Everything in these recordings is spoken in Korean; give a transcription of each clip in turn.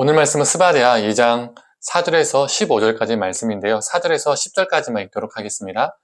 오늘 말씀은 스바랴 2장 4절에서 15절까지 말씀인데요. 4절에서 10절까지만 읽도록 하겠습니다.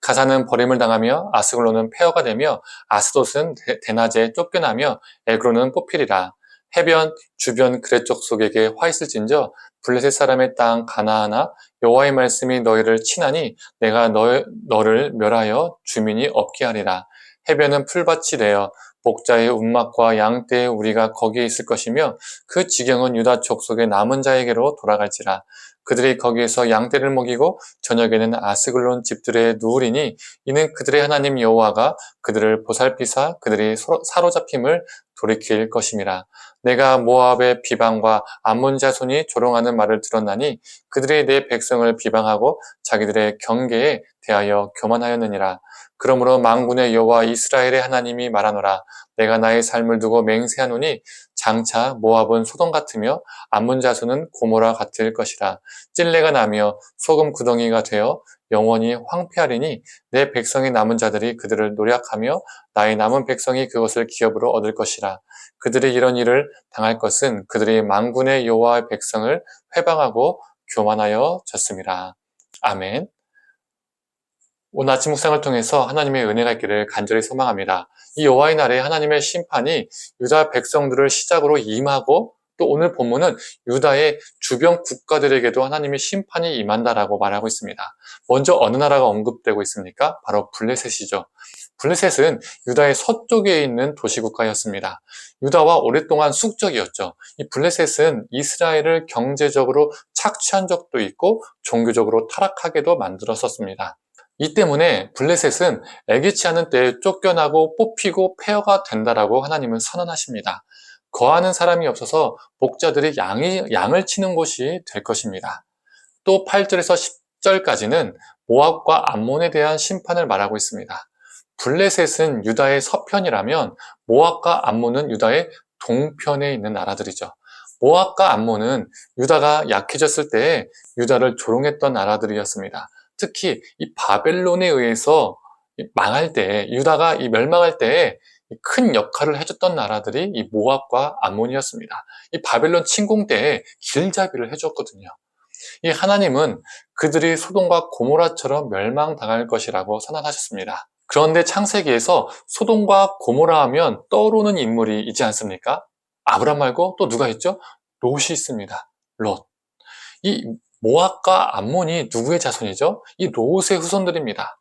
가사는 버림을 당하며 아스글론은 폐허가 되며 아스돗은 대낮에 쫓겨나며 에그론은 뽑히리라. 해변 주변 그렛 족속에게 화 있을진저 블레셋 사람의 땅 가나안아 여호와의 말씀이 너희를 치나니 내가 너를 멸하여 주민이 없게 하리라. 해변은 풀밭이 되어 목자의 운막과 양떼의 우리가 거기에 있을 것이며 그 지경은 유다 족속의 남은 자에게로 돌아갈지라. 그들이 거기에서 양떼를 먹이고 저녁에는 아스글론 집들에 누우리니 이는 그들의 하나님 여호와가 그들을 보살피사 그들이 사로잡힘을 돌이킬 것임이라. 내가 모압의 비방과 암몬 자손이 조롱하는 말을 들었나니 그들이 내 백성을 비방하고 자기들의 경계에 대하여 교만하였느니라. 그러므로 만군의 여호와 이스라엘의 하나님이 말하노라. 내가 나의 삶을 두고 맹세하노니 장차 모압은 소돔 같으며 암몬 자손은 고모라 같을 것이라. 찔레가 나며 소금 구덩이가 되어 영원히 황폐하리니 내 백성의 남은 자들이 그들을 노략하며 나의 남은 백성이 그것을 기업으로 얻을 것이라. 그들이 이런 일을 당할 것은 그들이 만군의 여호와의 백성을 회방하고 교만하여 졌음이라. 아멘. 오늘 아침 묵상을 통해서 하나님의 은혜가 있기를 간절히 소망합니다. 이 여호와의 날에 하나님의 심판이 유다 백성들을 시작으로 임하고 또 오늘 본문은 유다의 주변 국가들에게도 하나님의 심판이 임한다라고 말하고 있습니다. 먼저 어느 나라가 언급되고 있습니까? 바로 블레셋이죠. 블레셋은 유다의 서쪽에 있는 도시국가였습니다. 유다와 오랫동안 숙적이었죠. 이 블레셋은 이스라엘을 경제적으로 착취한 적도 있고 종교적으로 타락하게도 만들었었습니다. 이 때문에 블레셋은 애기치 않은 때에 쫓겨나고 뽑히고 폐허가 된다라고 하나님은 선언하십니다. 거하는 사람이 없어서 목자들이 양을 치는 곳이 될 것입니다. 또 8절에서 10절까지는 모압과 암몬에 대한 심판을 말하고 있습니다. 블레셋은 유다의 서편이라면 모압과 암몬은 유다의 동편에 있는 나라들이죠. 모압과 암몬은 유다가 약해졌을 때에 유다를 조롱했던 나라들이었습니다. 특히 이 바벨론에 의해서 망할 때, 유다가 멸망할 때에 큰 역할을 해줬던 나라들이 이 모압과 암몬이었습니다. 이 바벨론 침공 때에 길잡이를 해줬거든요. 이 하나님은 그들이 소돔과 고모라처럼 멸망당할 것이라고 선언하셨습니다. 그런데 창세기에서 소돔과 고모라 하면 떠오르는 인물이 있지 않습니까? 아브람 말고 또 누가 있죠? 롯이 있습니다. 롯. 이 모압과 암몬이 누구의 자손이죠? 이 롯의 후손들입니다.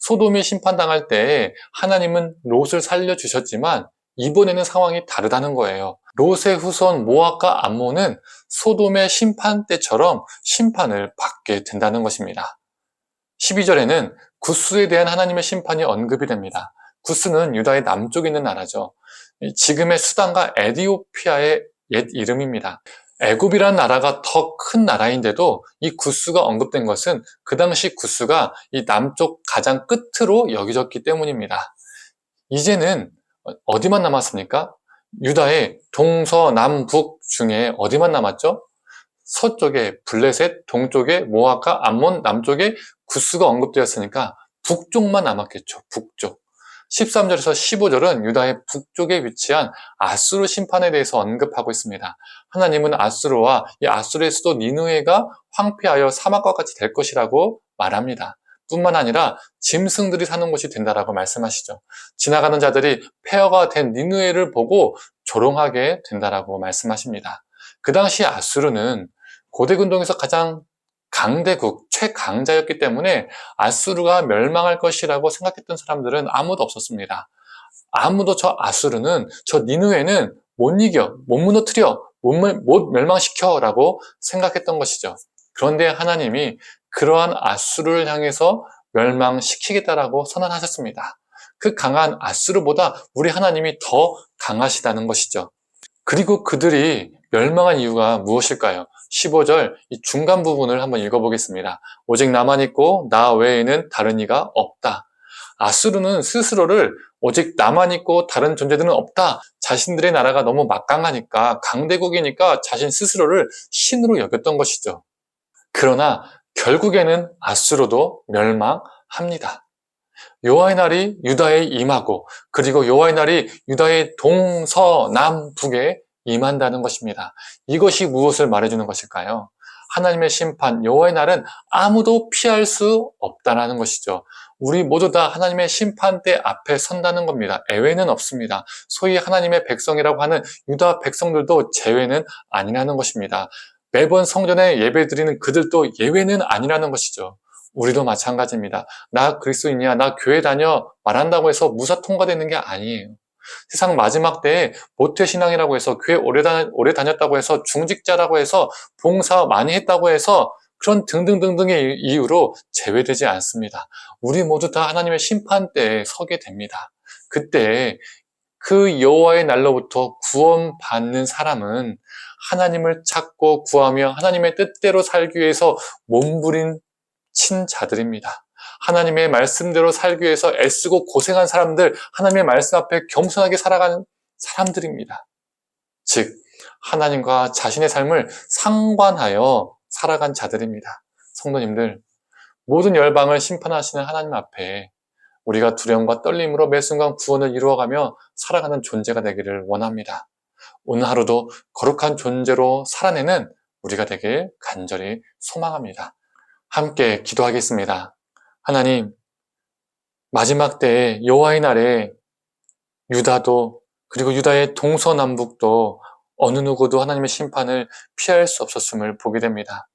소돔이 심판당할 때 하나님은 롯을 살려주셨지만 이번에는 상황이 다르다는 거예요. 롯의 후손 모압과 암몬은 소돔의 심판 때처럼 심판을 받게 된다는 것입니다. 12절에는 구스에 대한 하나님의 심판이 언급이 됩니다. 구스는 유다의 남쪽에 있는 나라죠. 지금의 수단과 에디오피아의 옛 이름입니다. 애굽이라는 나라가 더 큰 나라인데도 이 구스가 언급된 것은 그 당시 구스가 이 남쪽 가장 끝으로 여겨졌기 때문입니다. 이제는 어디만 남았습니까? 유다의 동서남북 중에 어디만 남았죠? 서쪽에 블레셋, 동쪽에 모압과 암몬, 남쪽에 구스가 언급되었으니까 북쪽만 남았겠죠. 북쪽. 13절에서 15절은 유다의 북쪽에 위치한 아수르 심판에 대해서 언급하고 있습니다. 하나님은 아수르와 이 아수르의 수도 니느웨가 황폐하여 사막과 같이 될 것이라고 말합니다. 뿐만 아니라 짐승들이 사는 곳이 된다라고 말씀하시죠. 지나가는 자들이 폐허가 된 니느웨를 보고 조롱하게 된다라고 말씀하십니다. 그 당시 아수르는 고대 근동에서 가장 강대국, 최강자였기 때문에 아수르가 멸망할 것이라고 생각했던 사람들은 아무도 없었습니다. 아무도 저 아수르는, 저 니느웨는 못 이겨, 못 무너뜨려, 못 멸망시켜 라고 생각했던 것이죠. 그런데 하나님이 그러한 아수르를 향해서 멸망시키겠다라고 선언하셨습니다. 그 강한 아수르보다 우리 하나님이 더 강하시다는 것이죠. 그리고 그들이 멸망한 이유가 무엇일까요? 15절 이 중간 부분을 한번 읽어보겠습니다. 오직 나만 있고 나 외에는 다른 이가 없다. 아수르는 스스로를 오직 나만 있고 다른 존재들은 없다. 자신들의 나라가 너무 막강하니까 강대국이니까 자신 스스로를 신으로 여겼던 것이죠. 그러나 결국에는 아수르도 멸망합니다. 여호와의 날이 유다에 임하고 그리고 여호와의 날이 유다의 동서남북에 임한다는 것입니다. 이것이 무엇을 말해주는 것일까요? 하나님의 심판, 여호와의 날은 아무도 피할 수 없다는 것이죠. 우리 모두 다 하나님의 심판대 앞에 선다는 겁니다. 예외는 없습니다. 소위 하나님의 백성이라고 하는 유다 백성들도 제외는 아니라는 것입니다. 매번 성전에 예배드리는 그들도 예외는 아니라는 것이죠. 우리도 마찬가지입니다. 나 그리스도인이야, 나 교회 다녀 말한다고 해서 무사 통과되는 게 아니에요. 세상 마지막 때에 모태신앙이라고 해서 교회 오래 다녔다고 해서 중직자라고 해서 봉사 많이 했다고 해서 그런 등등등등의 이유로 제외되지 않습니다. 우리 모두 다 하나님의 심판대에 서게 됩니다. 그때 그 여호와의 날로부터 구원받는 사람은 하나님을 찾고 구하며 하나님의 뜻대로 살기 위해서 몸부림 친 자들입니다. 하나님의 말씀대로 살기 위해서 애쓰고 고생한 사람들, 하나님의 말씀 앞에 겸손하게 살아가는 사람들입니다. 즉, 하나님과 자신의 삶을 상관하여 살아간 자들입니다. 성도님들, 모든 열방을 심판하시는 하나님 앞에 우리가 두려움과 떨림으로 매 순간 구원을 이루어가며 살아가는 존재가 되기를 원합니다. 오늘 하루도 거룩한 존재로 살아내는 우리가 되길 간절히 소망합니다. 함께 기도하겠습니다. 하나님, 마지막 때에 여호와의 날에 유다도 그리고 유다의 동서남북도 어느 누구도 하나님의 심판을 피할 수 없었음을 보게 됩니다.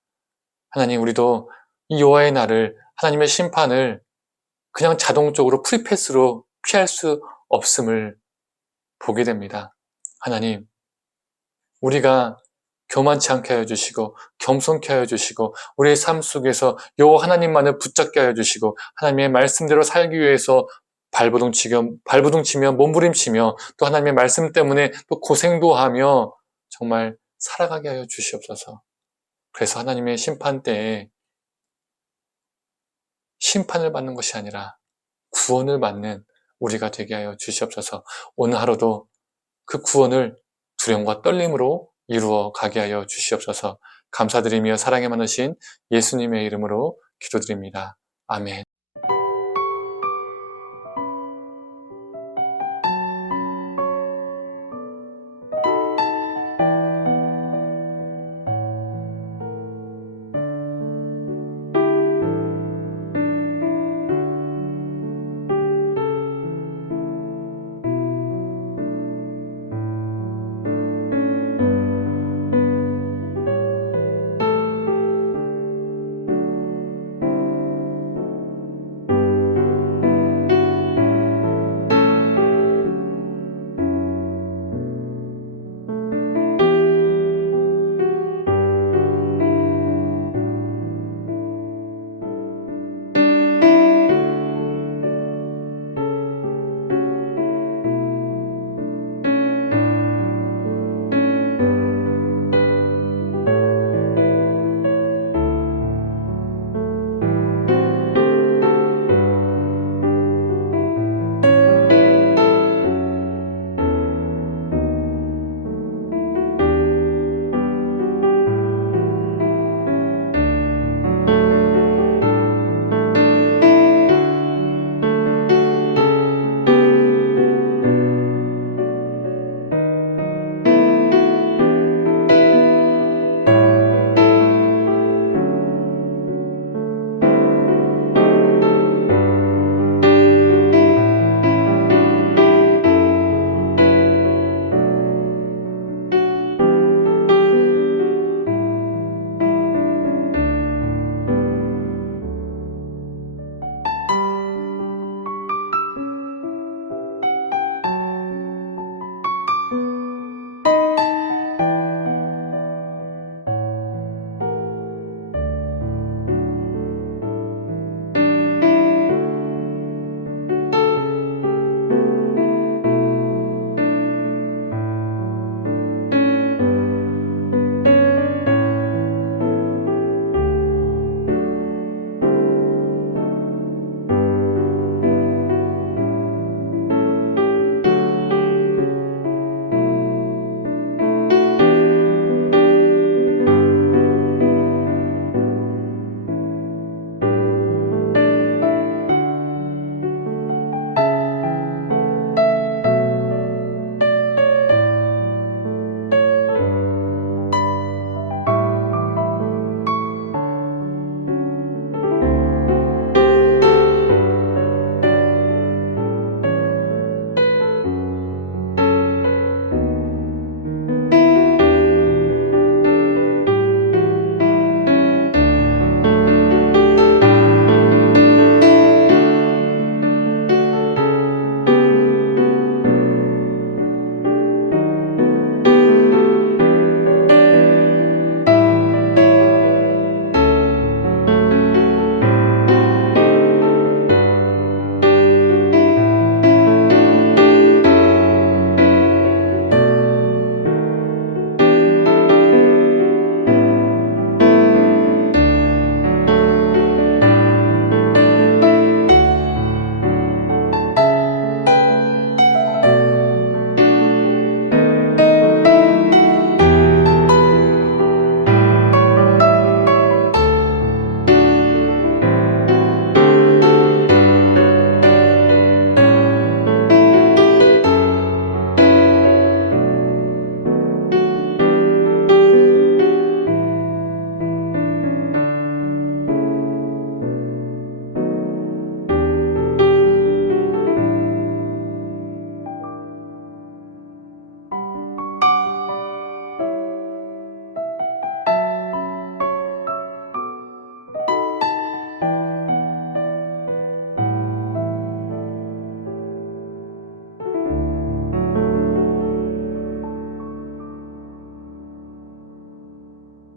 하나님, 우리도 이 여호와의 날을 하나님의 심판을 그냥 자동적으로 프리패스로 피할 수 없음을 보게 됩니다. 하나님, 우리가 교만치 않게 하여 주시고 겸손케 하여 주시고 우리의 삶 속에서 여호와 하나님만을 붙잡게 하여 주시고 하나님의 말씀대로 살기 위해서 발버둥치며 몸부림치며 또 하나님의 말씀 때문에 또 고생도 하며 정말 살아가게 하여 주시옵소서. 그래서 하나님의 심판 때에 심판을 받는 것이 아니라 구원을 받는 우리가 되게 하여 주시옵소서. 오늘 하루도 그 구원을 두려움과 떨림으로 이루어 가게 하여 주시옵소서. 감사드리며 사랑에 많으신 예수님의 이름으로 기도드립니다. 아멘.